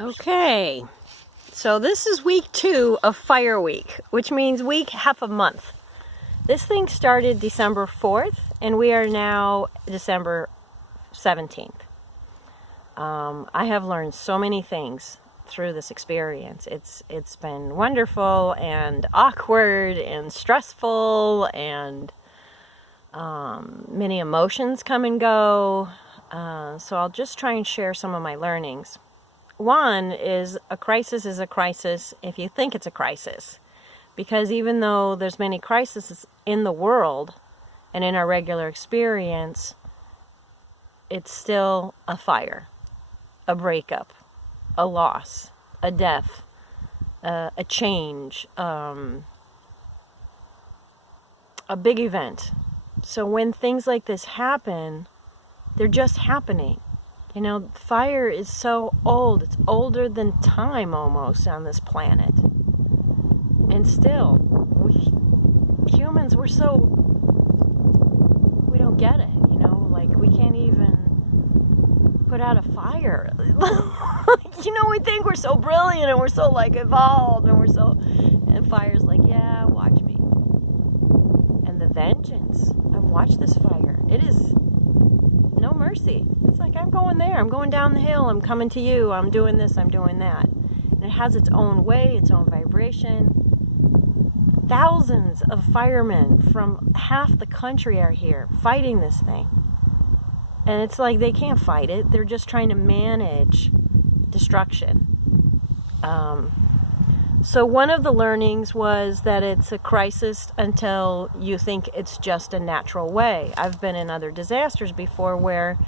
Okay, so this is week 2 of Fire Week, which means half a month. This thing started December 4th, and we are now December 17th. I have learned so many things through this experience. It's been wonderful and awkward and stressful, and many emotions come and go. So I'll just try and share some of my learnings. One is a crisis if you think it's a crisis. Because even though there's many crises in the world and in our regular experience, it's still a fire, a breakup, a loss, a death, a change, a big event. So when things like this happen, they're just happening. You know, fire is so old. It's older than time almost on this planet. And still, we humans, we don't get it, you know? Like, we can't even put out a fire. You know, we think we're so brilliant and we're so, like, evolved and fire's like, yeah, watch me. And the vengeance, I've watched this fire. It is no mercy. It's like, I'm going there, I'm going down the hill, I'm coming to you, I'm doing this, I'm doing that. And it has its own way, its own vibration. Thousands of firemen from half the country are here fighting this thing. And it's like they can't fight it, they're just trying to manage destruction. So one of the learnings was that it's a crisis until you think it's just a natural way. I've been in other disasters before where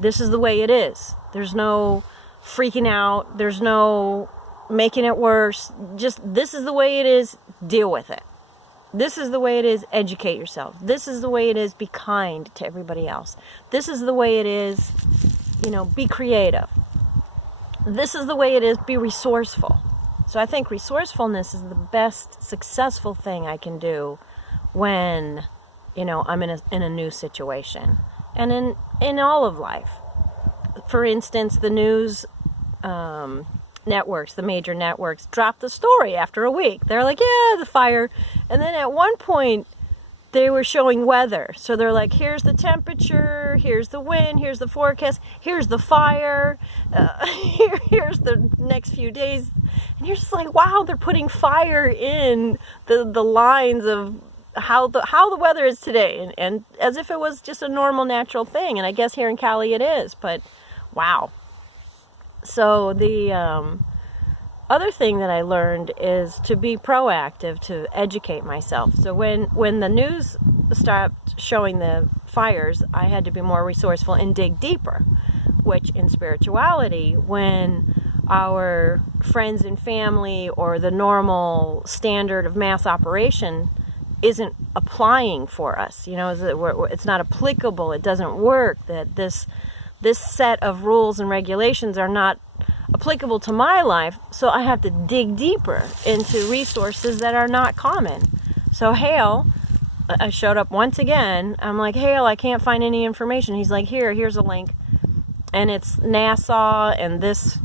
this is the way it is. There's no freaking out. There's no making it worse. Just, this is the way it is. Deal with it. This is the way it is. Educate yourself. This is the way it is. Be kind to everybody else. This is the way it is. You know, be creative. This is the way it is. Be resourceful. So I think resourcefulness is the best successful thing I can do when, you know, I'm in a new situation. And in all of life. For instance, the news networks, the major networks, dropped the story after a week. They're like, yeah, the fire. And then at one point, they were showing weather. So they're like, here's the temperature, here's the wind, here's the forecast, here's the fire, here's the next few days. And you're just like, wow, they're putting fire in the lines of how the weather is today, and as if it was just a normal, natural thing. And I guess here in Cali it is, but wow. So the other thing that I learned is to be proactive, to educate myself. So when the news stopped showing the fires, I had to be more resourceful and dig deeper, which in spirituality, when our friends and family or the normal standard of mass operation isn't applying for us, you know, it's not applicable, it doesn't work, that this set of rules and regulations are not applicable to my life, so I have to dig deeper into resources that are not common. So Hale, I showed up once again. I'm like, Hale, I can't find any information. He's like, here's a link, and it's NASA and this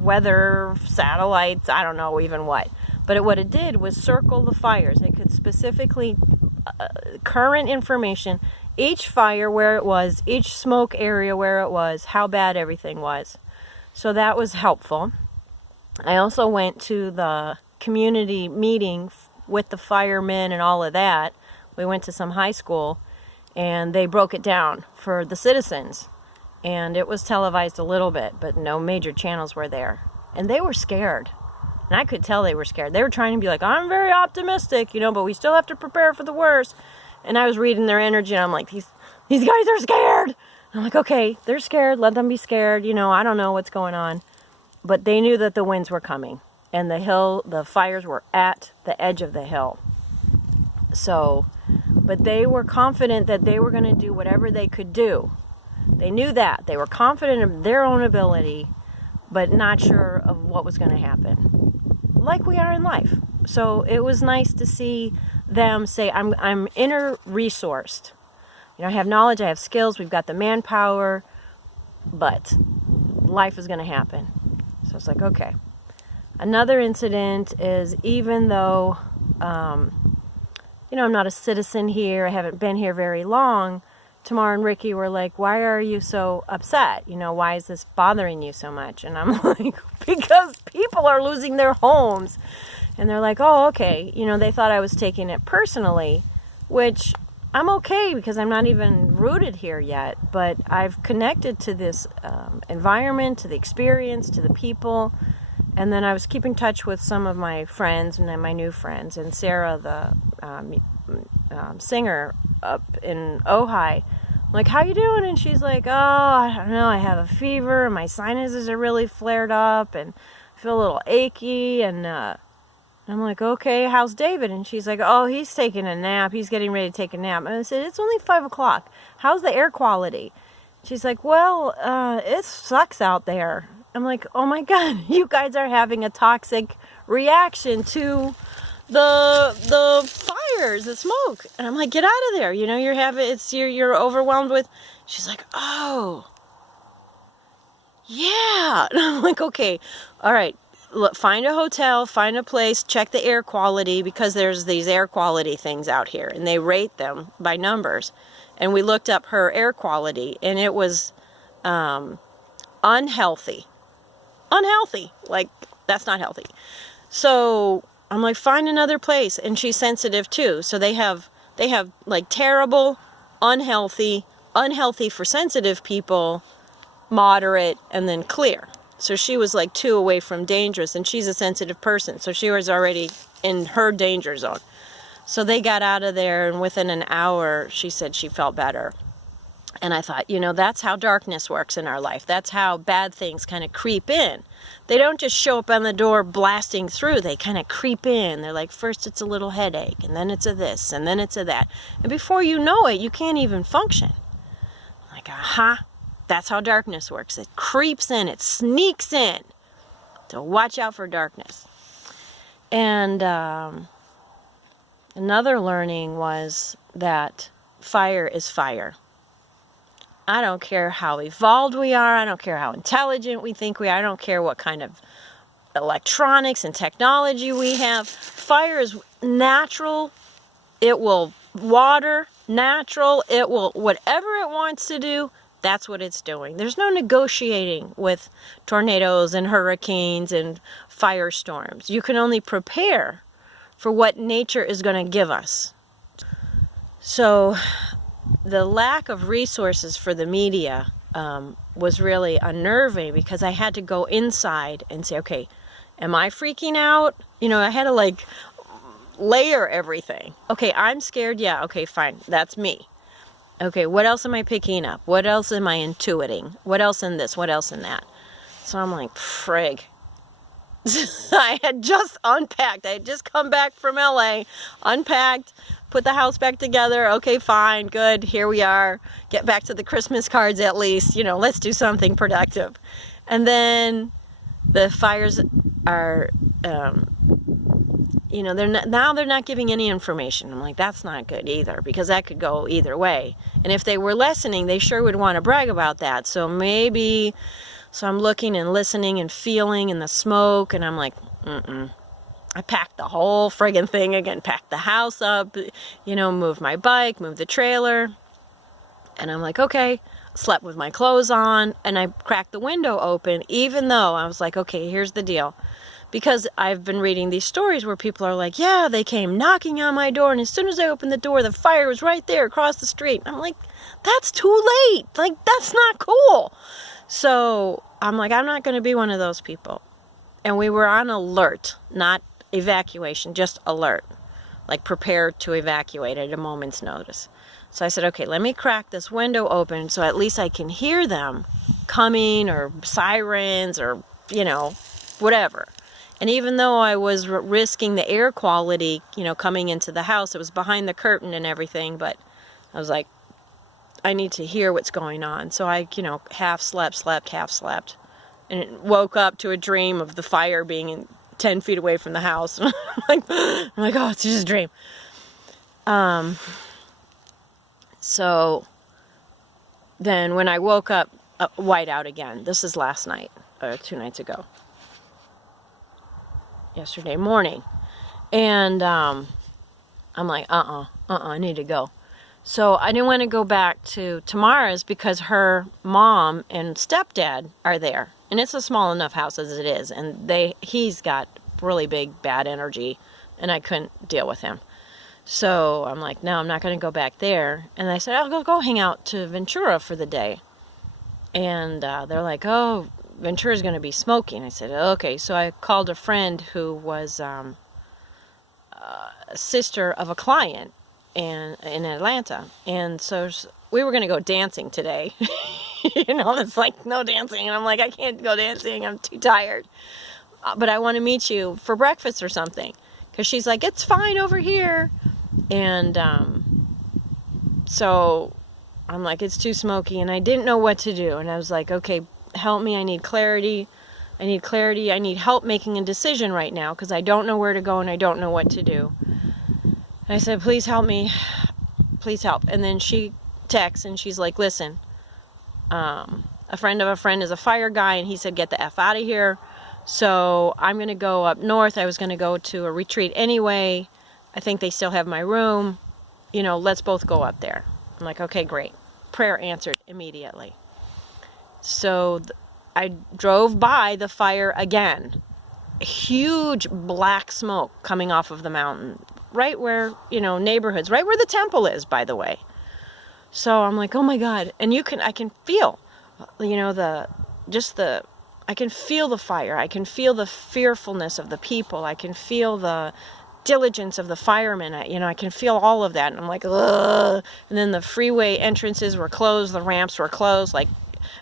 weather satellites, I don't know even what. But what it did was circle the fires. It could specifically, current information, each fire where it was, each smoke area where it was, how bad everything was. So that was helpful. I also went to the community meeting with the firemen and all of that. We went to some high school, and they broke it down for the citizens. And it was televised a little bit, but no major channels were there. And they were scared. And I could tell they were scared. They were trying to be like, I'm very optimistic, you know, but we still have to prepare for the worst. And I was reading their energy, and I'm like, these guys are scared. And I'm like, okay, they're scared. Let them be scared. You know, I don't know what's going on. But they knew that the winds were coming. And the fires were at the edge of the hill. So, but they were confident that they were going to do whatever they could do. They knew that. They were confident of their own ability, but not sure of what was going to happen. Like we are in life. So it was nice to see them say, I'm inner resourced. You know, I have knowledge, I have skills, we've got the manpower, but life is going to happen. So it's like, okay. Another incident is, even though, I'm not a citizen here, I haven't been here very long, Tamar and Ricky were like, why are you so upset? Why is this bothering you so much? And I'm like, because people are losing their homes. And they're like, oh, okay. They thought I was taking it personally, which I'm okay, because I'm not even rooted here yet. But I've connected to this environment, to the experience, to the people. And then I was keeping touch with some of my friends and then my new friends. And Sarah, the singer up in Ojai, like, how you doing? And she's like, oh, I don't know, I have a fever, and my sinuses are really flared up, and I feel a little achy, and I'm like, okay, how's David? And she's like, oh, he's taking a nap, he's getting ready to take a nap. And I said, it's only 5 o'clock, how's the air quality? She's like, well, it sucks out there. I'm like, oh my God, you guys are having a toxic reaction to the fires, the smoke. And I'm like, get out of there. You're overwhelmed with. She's like, oh, yeah. And I'm like, okay, all right. Look, find a hotel, find a place, check the air quality, because there's these air quality things out here, and they rate them by numbers. And we looked up her air quality, and it was unhealthy. Unhealthy. Like, that's not healthy. So I'm like, find another place. And she's sensitive too. So they have like terrible, unhealthy for sensitive people, moderate, and then clear. So she was like 2 away from dangerous, and she's a sensitive person. So she was already in her danger zone. So they got out of there, and within an hour, she said she felt better. And I thought, that's how darkness works in our life. That's how bad things kind of creep in. They don't just show up on the door blasting through. They kind of creep in. They're like, first it's a little headache, and then it's a this, and then it's a that. And before you know it, you can't even function. I'm like, aha, that's how darkness works. It creeps in. It sneaks in. So watch out for darkness. And another learning was that fire is fire. I don't care how evolved we are. I don't care how intelligent we think we are. I don't care what kind of electronics and technology we have. Fire is natural. It will water, natural. It will, whatever it wants to do, that's what it's doing. There's no negotiating with tornadoes and hurricanes and firestorms. You can only prepare for what nature is going to give us. So the lack of resources for the media was really unnerving, because I had to go inside and say, okay, am I freaking out? I had to layer everything. Okay, I'm scared. Yeah, okay, fine. That's me. Okay, what else am I picking up? What else am I intuiting? What else in this? What else in that? So I'm like, frig. I had just unpacked. I had just come back from LA, unpacked, put the house back together. Okay, fine, good. Here we are. Get back to the Christmas cards at least. Let's do something productive. And then the fires are, they're not giving any information. I'm like, that's not good either, because that could go either way. And if they were listening, they sure would want to brag about that. So I'm looking and listening and feeling in the smoke, and I'm like, I packed the whole friggin' thing again, packed the house up, moved my bike, moved the trailer. And I'm like, okay, slept with my clothes on, and I cracked the window open, even though I was like, okay, here's the deal. Because I've been reading these stories where people are like, yeah, they came knocking on my door, and as soon as I opened the door, the fire was right there across the street. I'm like, that's too late. That's not cool. So I'm like, I'm not going to be one of those people. And we were on alert, not evacuation, just alert. Prepared to evacuate at a moment's notice. So I said, okay, let me crack this window open so at least I can hear them coming, or sirens, or, whatever. And even though I was risking the air quality, coming into the house, it was behind the curtain and everything, but I was like, I need to hear what's going on. So I, half slept, half slept, and woke up to a dream of the fire being 10 feet away from the house. I'm like, oh, it's just a dream. So then when I woke up white out again. This is last night, or 2 nights ago. Yesterday morning. And I'm like, I need to go. So I didn't want to go back to Tamara's because her mom and stepdad are there. And it's a small enough house as it is. And he's got really big, bad energy. And I couldn't deal with him. So I'm like, no, I'm not going to go back there. And I said, I'll go hang out to Ventura for the day. And they're like, oh, Ventura's going to be smoking. I said, okay. So I called a friend who was a sister of a client in Atlanta. And so we were going to go dancing today. It's like no dancing. And I'm like, I can't go dancing. I'm too tired. But I want to meet you for breakfast or something. Because she's like, it's fine over here. And so I'm like, it's too smoky. And I didn't know what to do. And I was like, okay, help me. I need clarity. I need help making a decision right now because I don't know where to go and I don't know what to do. And I said, please help me. Please help. And then she texts and she's like, listen, a friend of a friend is a fire guy and he said, get the F out of here. So I'm going to go up north. I was going to go to a retreat anyway. I think they still have my room. Let's both go up there. I'm like, okay, great. Prayer answered immediately. So I drove by the fire again. Huge black smoke coming off of the mountain. Right where, neighborhoods. Right where the temple is, by the way. So I'm like, oh my God. And I can feel, I can feel the fire. I can feel the fearfulness of the people. I can feel the diligence of the firemen. I can feel all of that. And I'm like, ugh. And then the freeway entrances were closed. The ramps were closed. And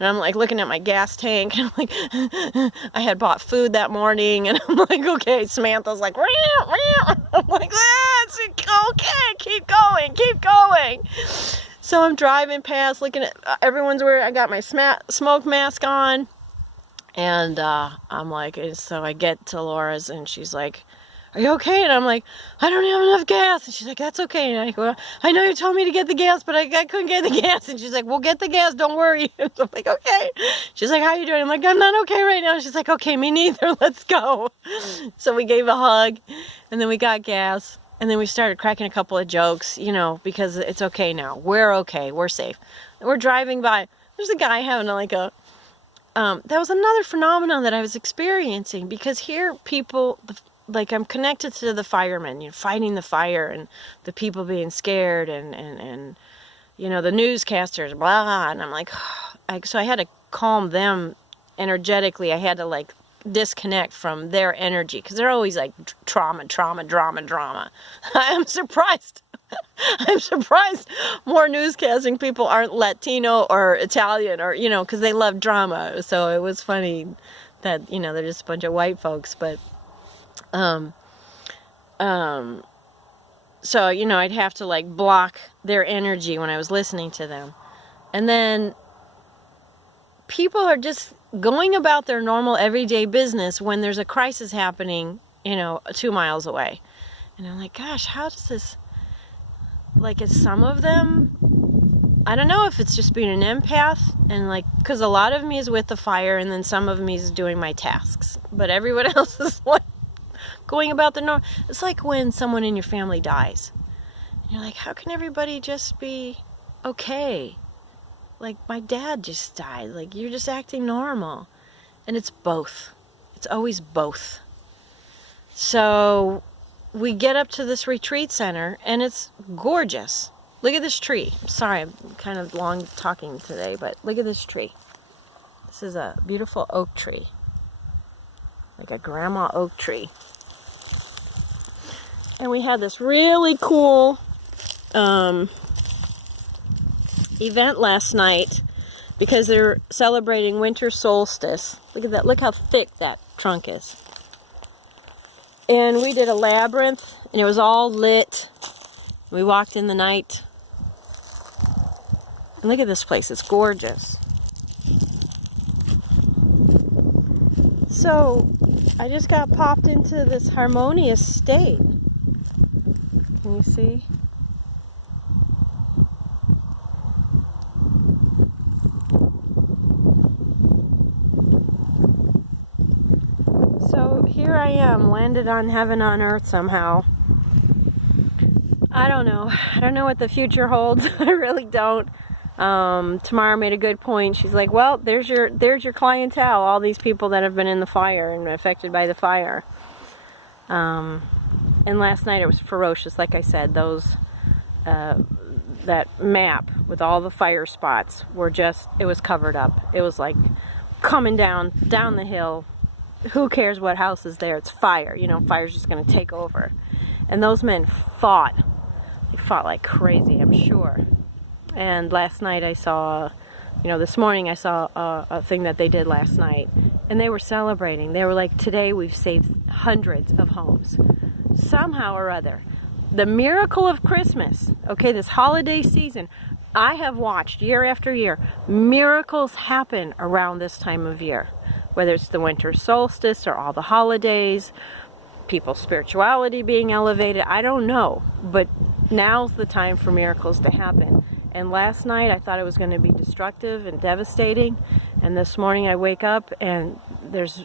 I'm like looking at my gas tank. And I'm like, I had bought food that morning. And I'm like, okay. Samantha's like, I'm like, that's okay. Keep going. So I'm driving past, looking at everyone's wearing. I got my smoke mask on. And I'm like, so I get to Laura's and she's like, are you okay? And I'm like, I don't have enough gas. And she's like, that's okay. And I go, I know you told me to get the gas, but I couldn't get the gas. And she's like, well, get the gas. Don't worry. And I'm like, okay. She's like, how you doing? I'm like, I'm not okay right now. And she's like, okay, me neither. Let's go. So we gave a hug and then we got gas. And then we started cracking a couple of jokes, because it's okay now. We're okay. We're safe. And we're driving by. There's a guy having that was another phenomenon that I was experiencing because here people, I'm connected to the firemen, fighting the fire and the people being scared and the newscasters, blah. And I'm like, so I had to calm them energetically. I had to disconnect from their energy because they're always like trauma. I'm surprised more newscasting people aren't Latino or Italian or, because they love drama. So it was funny that, they're just a bunch of white folks. But, so, I'd have to block their energy when I was listening to them. And then people are just going about their normal everyday business when there's a crisis happening, 2 miles away. And I'm like, gosh, how does this... it's some of them, I don't know if it's just being an empath and because a lot of me is with the fire and then some of me is doing my tasks, but everyone else is going about the norm. It's like when someone in your family dies and you're like, how can everybody just be okay? My dad just died. You're just acting normal. And it's both. It's always both. So we get up to this retreat center and it's gorgeous. Look at this tree. I'm sorry, I'm kind of long talking today, but look at this tree. This is a beautiful oak tree. Like a grandma oak tree. And we had this really cool event last night because they're celebrating winter solstice. Look at that. Look how thick that trunk is. And we did a labyrinth, and it was all lit. We walked in the night. And look at this place. It's gorgeous. So, I just got popped into this harmonious state. Can you see? So here I am, landed on heaven on earth somehow. I don't know. I don't know what the future holds. I really don't. Tamara made a good point. She's like, well, there's your clientele, all these people that have been in the fire and affected by the fire. And last night it was ferocious, like I said. Those that map with all the fire spots were just, it was covered up. It was like coming down the hill. Who cares what house is there? It's fire. You know, fire's just going to take over. And those men fought. They fought like crazy, I'm sure. And last night I saw, you know, this morning I saw a thing that they did last night. And they were celebrating. They were like, today we've saved hundreds of homes. Somehow or other. The miracle of Christmas, okay, this holiday season, I have watched year after year, miracles happen around this time of year. Whether it's the winter solstice or all the holidays, people's spirituality being elevated, I don't know. But now's the time for miracles to happen. And last night I thought it was going to be destructive and devastating. And this morning I wake up and there's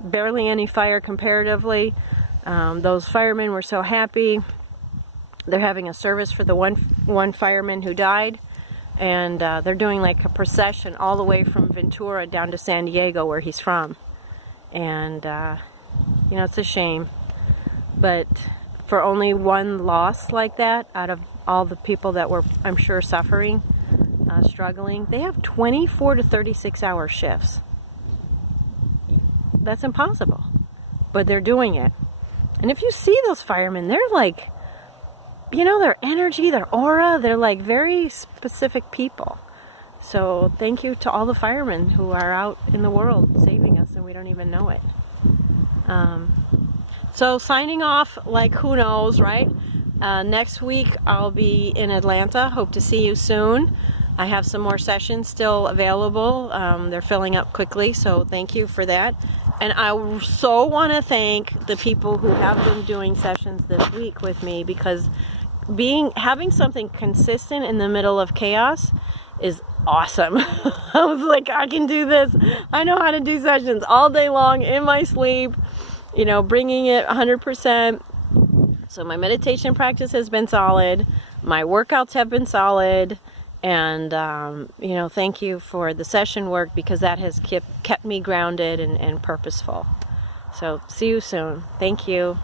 barely any fire comparatively. Those firemen were so happy. They're having a service for the one fireman who died. And they're doing like a procession all the way from Ventura down to San Diego, where he's from. And, you know, it's a shame. But for only one loss like that, out of all the people that were, I'm sure, suffering, struggling, they have 24 to 36 hour shifts. That's impossible. But they're doing it. And if you see those firemen, they're like, you know, their energy, their aura, they're like very specific people. So thank you to all the firemen who are out in the world saving us and we don't even know it. So signing off, like who knows, right? Next week I'll be in Atlanta. Hope to see you soon. I have some more sessions still available. They're filling up quickly, so thank you for that. And I so want to thank the people who have been doing sessions this week with me, because having something consistent in the middle of chaos is awesome. I was like, I can do this. I know how to do sessions all day long in my sleep, you know, bringing it 100%. So my meditation practice has been solid. My workouts have been solid. And, you know, thank you for the session work, because that has kept me grounded and purposeful. So see you soon. Thank you.